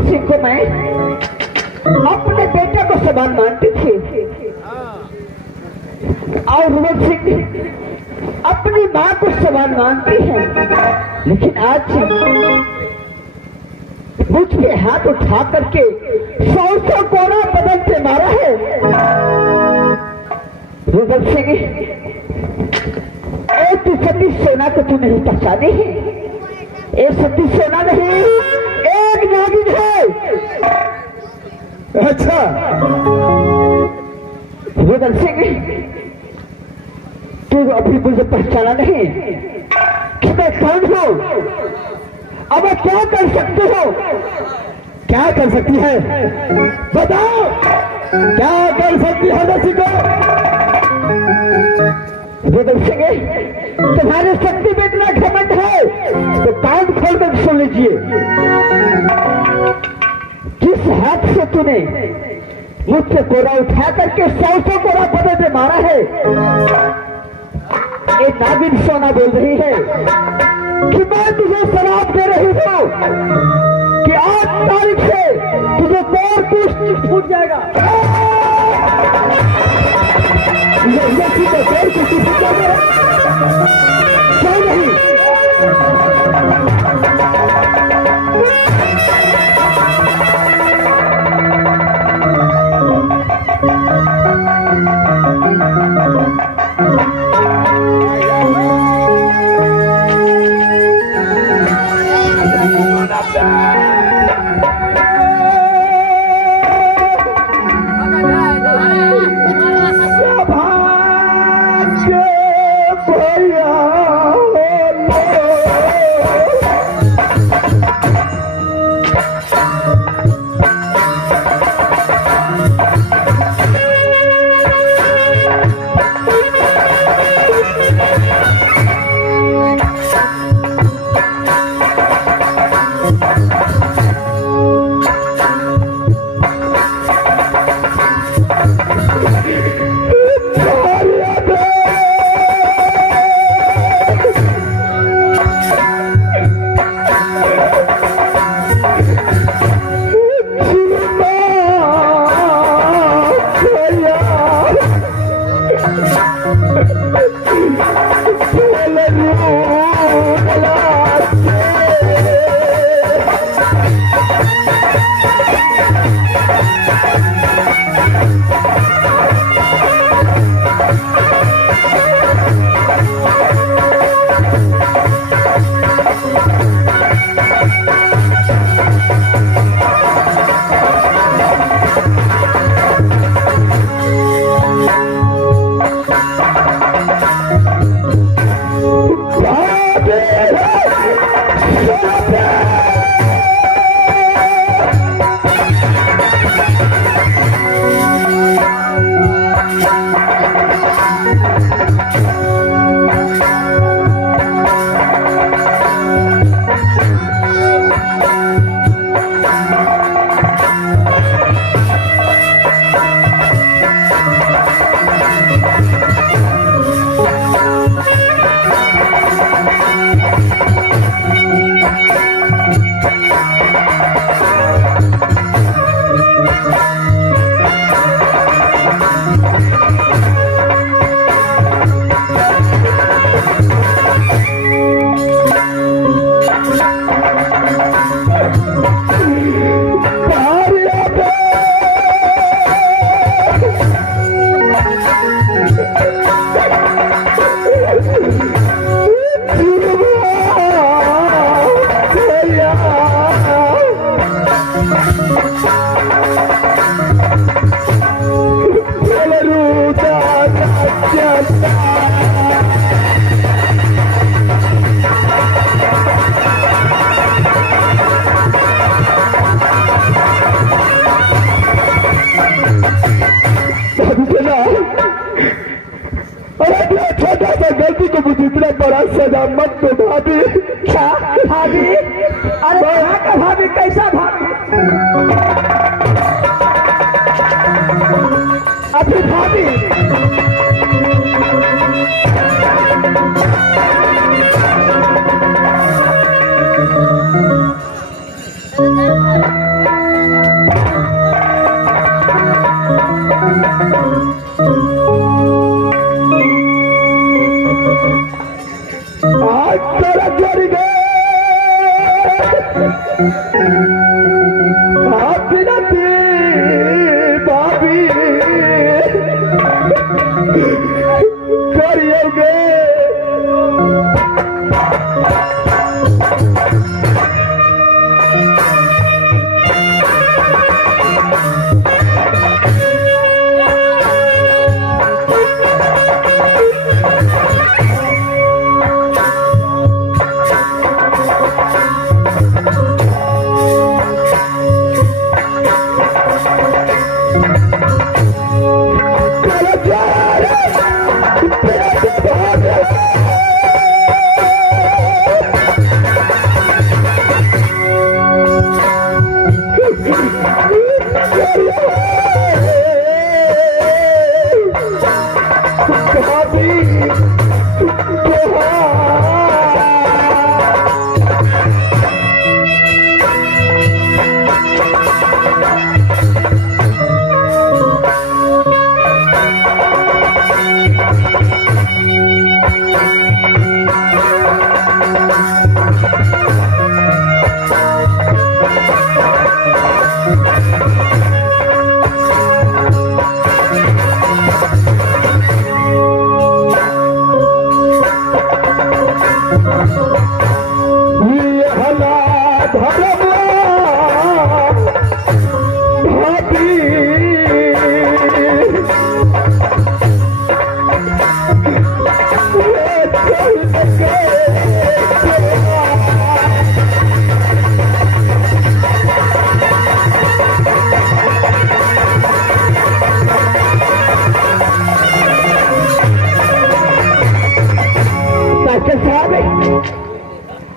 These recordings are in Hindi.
सिंह को मैं अपने बेटे को समान मानती थी और रुद्र सिंह अपनी मां को समान मानती है, लेकिन आज मुझ पे हाथ उठा करके 100 कोड़ा बदल से मारा है। रुद्र सिंह, तू सती सोना को तू नहीं पहचानी है। ये सती सोना नहीं, एक नागिन है। अच्छा रुद्र सिंह, तू अभी मुझे पहचाना नहीं कि मैं कौन हूं। अब मैं क्या कर सकती हो? क्या कर सकती है बताओ, क्या कर सकती है रसिको? रुद्र सिंह, तुम्हारे शक्ति में इतना घमंड है तो कान खोलकर सुन लीजिए। जिस हाथ से तूने मुझसे कोरा उठा करके 100 कोरा बदल में मारा है, ये नागिन सोना बोल रही है कि मैं तुझे शराब दे रही हूं कि 8 तारीख से तुझे पैर पुष्ट फूट जाएगा। पैर पुष्ट फूट जाएगा क्या? नहीं, Yeah. तो भाभी। क्या भाभी? अरे कहाँ का भाभी? कैसा भाभी? अभी भाभी आज तेरा जोड़ी गए आप बिना भाभी करियोगे।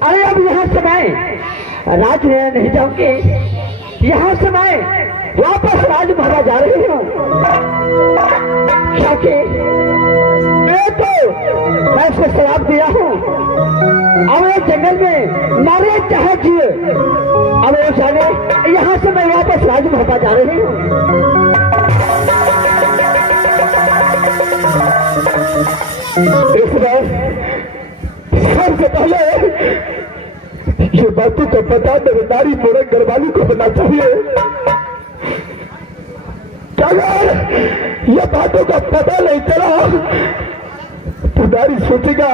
अरे अब यहाँ से मैं राज नहीं जाऊंगी। यहाँ से मैं वापस राजमहल जा रही हूँ, क्योंकि मैं तो ऐसे शराब दिया हूँ। अब ये जंगल में मारे चाहे जिए, अब वो जाने यहाँ से मैं वापस राजमहल जा रही हूँ। इस बार सबसे पहले ये बातों का पता मेरे नारी मोरंग घरवाली को होना चाहिए। अगर ये बातों का पता नहीं चला तो नारी सोचेगा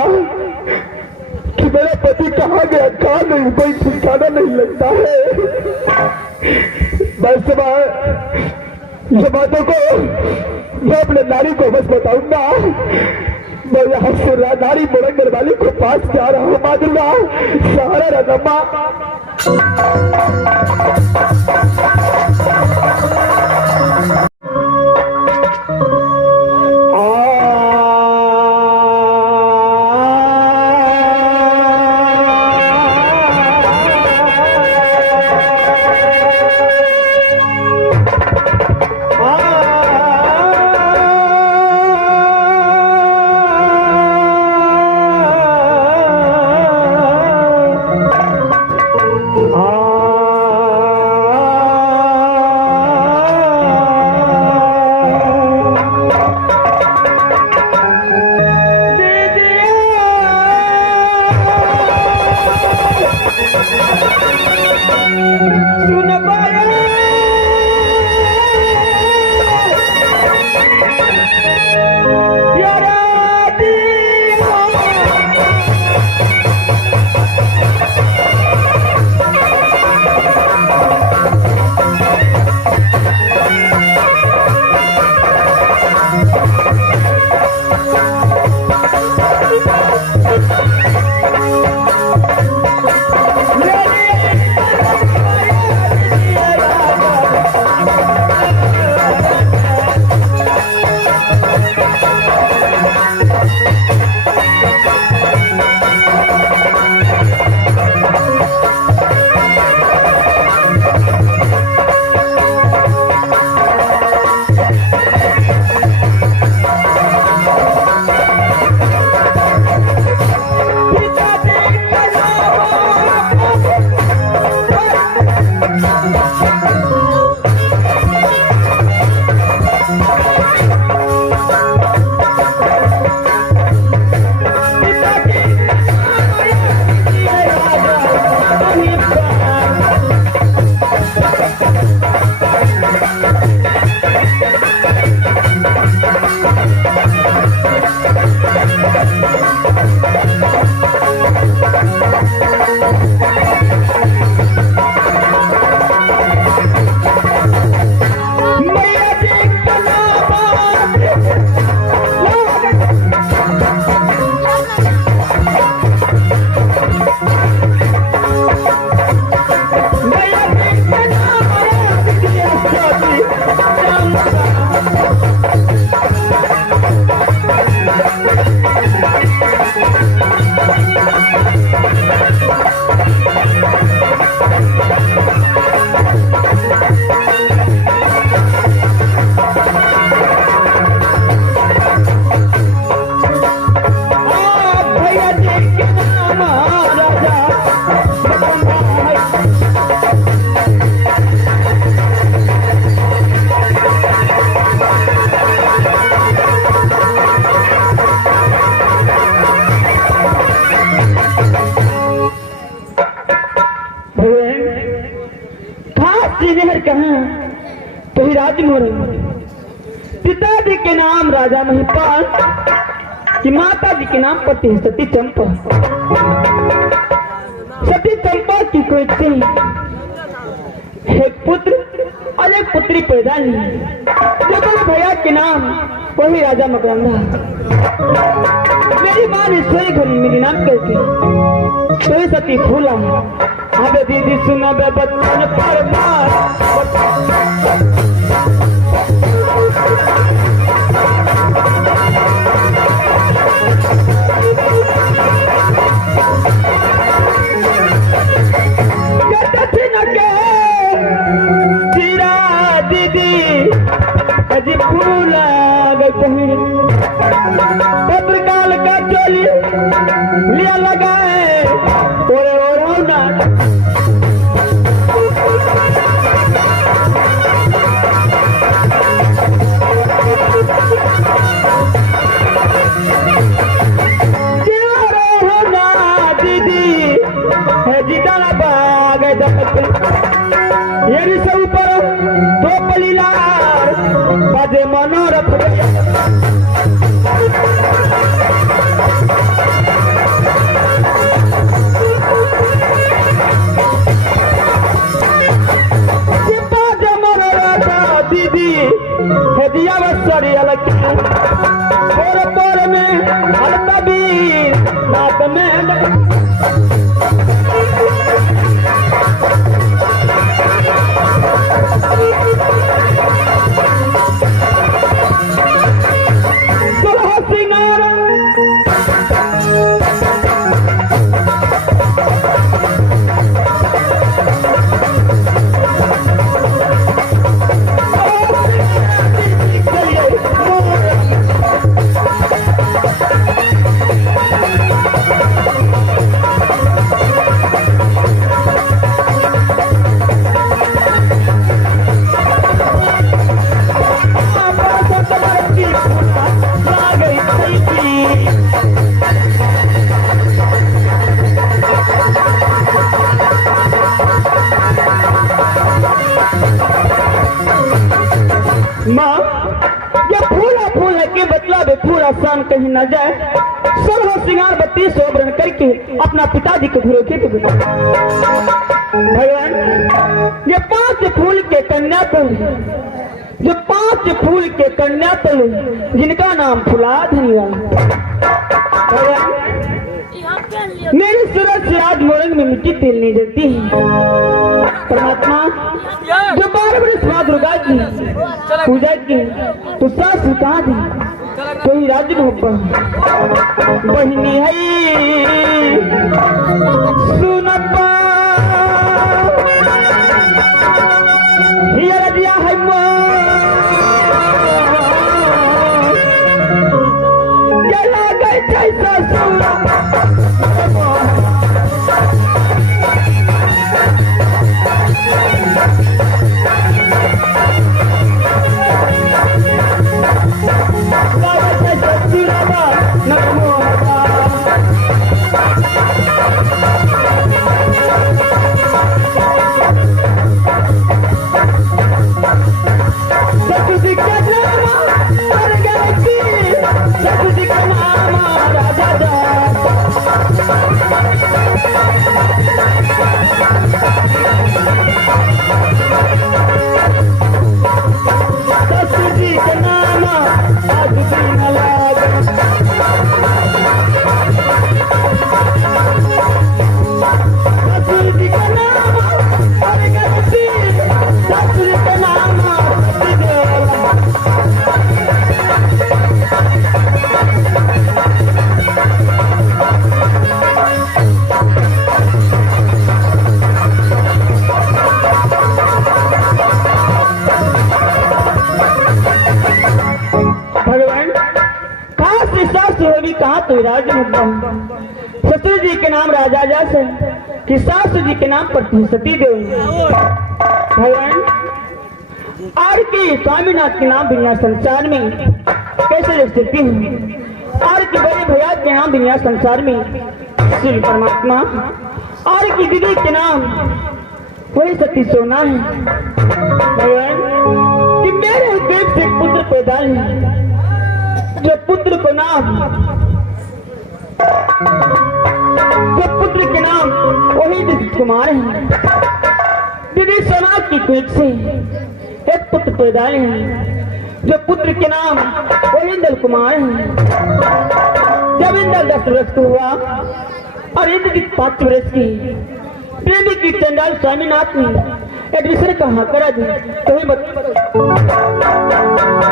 कि मेरा पति कहाँ गया, कहाँ नहीं, कोई ठिकाना नहीं लगता है। बस ये बातों को मैं अपने नारी को बस बताऊंगा। मैं यहाँ से नारी मोरंग घरवाली को पास जा रहा हूँ। माँ दुर्गा सहारा रजम्मा। जहर कहाँ तो ही राज मोहन। पिताजी के नाम राजा महिपाल कि माता जी के नाम पति सती चंपा। सती चंपा की कोई थी एक पुत्र और एक पुत्री पैदा हुई। जब भैया के नाम वही राजा मकरंदा। मेरी माँ ने सोई घड़ी मेरी नाम करके सोई सती फूला। अब दीदी सुना बे बच्चन पर मार अजी फूला पत्रकाल का चोली लिया लगाए ओरे ओरौना। दीदी है जीता बाग ये भी सब ऊपर दो पलीलार बाजे मनोरथ। दीदी है दिया बसरी अलग में हल्का भी नात में आसान कहीं न जाए। सब हो सिंगार बत्ती शोभन करके अपना पिताजी को भरोसे के भगवान ये 5 फूल के कन्या तल, जो 5 फूल के कन्या तल जिनका नाम फुला धनिया। भगवान मेरी सूरत से आज मोरंग में मिट्टी तेलने जलती है। परमात्मा जो 12 बरस माँ दुर्गा की पूजा की तो सास कहा दी कोई राज बहिनी है सुनपा ये रजिया है जला गई जैसा सुना तो राज ससुर जी के नाम राजा जैसे कि सासू जी के नाम पर सती देवी। भगवान और की स्वामीनाथ के नाम दुनिया संसार में कैसे रह सकती हूँ। और की बड़े भैया के नाम दुनिया संसार में श्री परमात्मा। और की दीदी के नाम वही सती सोना है भगवान कि मेरे पेट से पुत्र पैदा है, जो पुत्र के नाम वही दिलीप कुमार है। दीदी सोना की पेट से एक पुत्र पैदा है, जो पुत्र के नाम वही इंद्र कुमार है। जब इंद्र 10 वर्ष को हुआ और इंद्र की 5 वर्ष की प्रेमी की चंडाल स्वामीनाथ ने एडमिशन कहाँ करा दी तो ही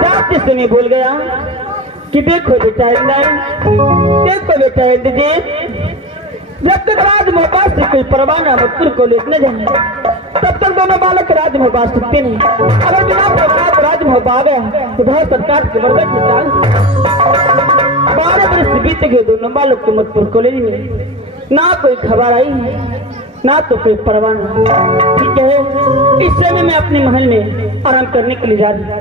रात समय बोल गया कि देखो बेटा इंद्र जी, जब तक राजमहल से कोई परवाना मत्तुर को लेकर जाए तब तक दोनों बालक राजमहल सकते नहीं। अगर बिना परवाना राजमहल आ गया तो भारत सरकार के बरगद निकाल 12 वर्ष बीत गए, दोनों बालक के मत्तुर कॉलेज में ना कोई खबर आई ना तो कोई परवाना। ठीक है, इस समय मैं अपने महल में आराम करने के लिए जा रही हूँ।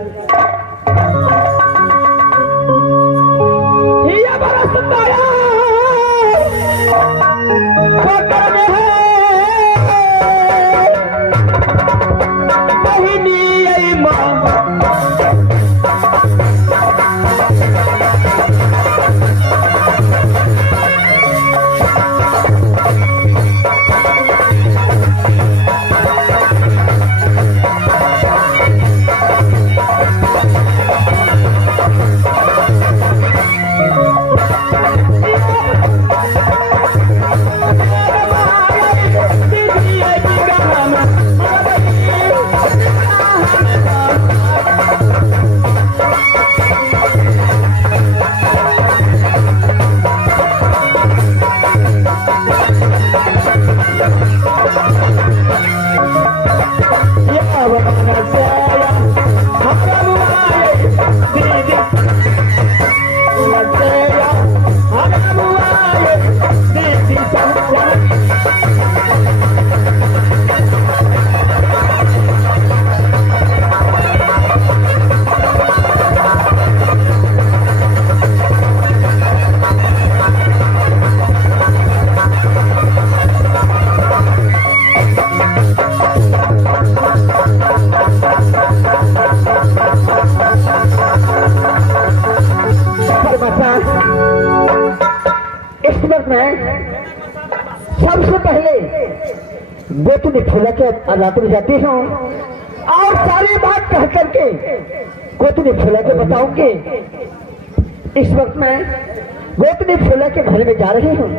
सबसे पहले गोतनी फूला के रात में जाती हूँ और सारी बात कह करके गोतनी फूला के बताऊंगी। इस वक्त मैं गोतनी फूला के घर में जा रही हूँ।